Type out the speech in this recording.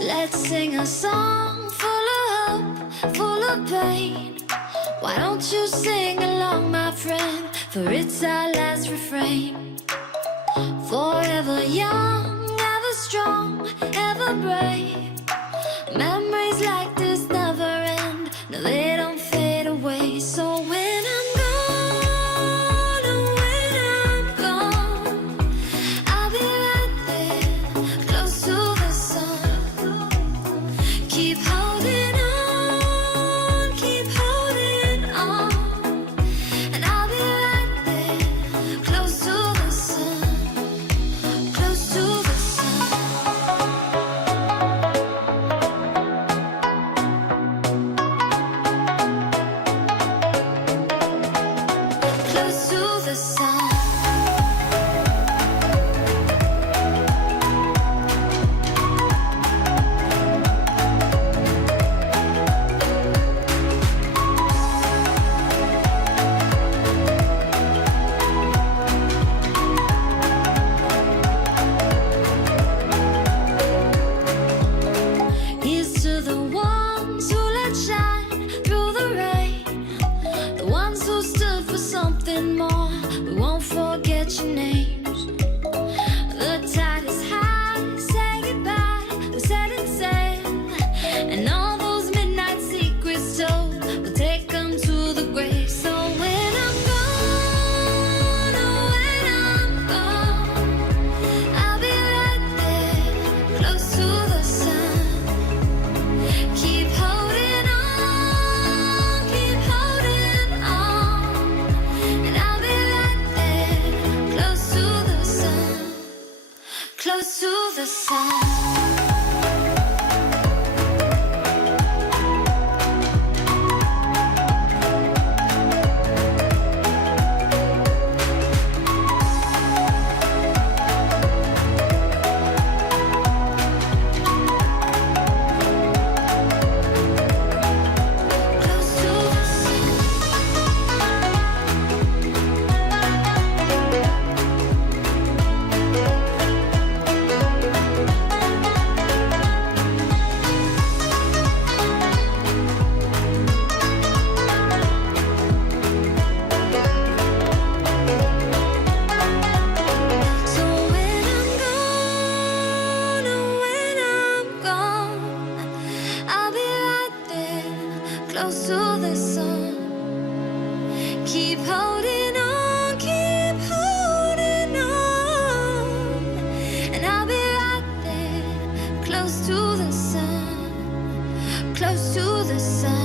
Let's sing a song full of hope, full of pain. Why don't you sing along, my friend? For it's our last refrain. Forever young, ever strong, ever brave. Memories like this never end. No, they don't fade away. So when I'm gone, oh, when I'm gone, I'll be right there, close to the sun. Keep holding on, keep holding on. And I'll be right there, close to the sun, close to the sun. Close to the sun. Here's to the ones who let shine through the rain, the ones who stood for something more. We won't forget your names. The tide is high, say goodbye, we set it sail, and all those midnight secrets told, we'll take them to the grave. So when I'm gone, oh, when I'm gone, I'll be right there, close to the sun. Keep holding on, keep holding on. And I'll be right there, close to the sun, close to the sun. Close to the sun. So when I'm gone, oh, when I'm gone, I'll be right there, close to the sun. Keep holding on, keep holding on. And I'll be right there, close to the sun, close to the sun.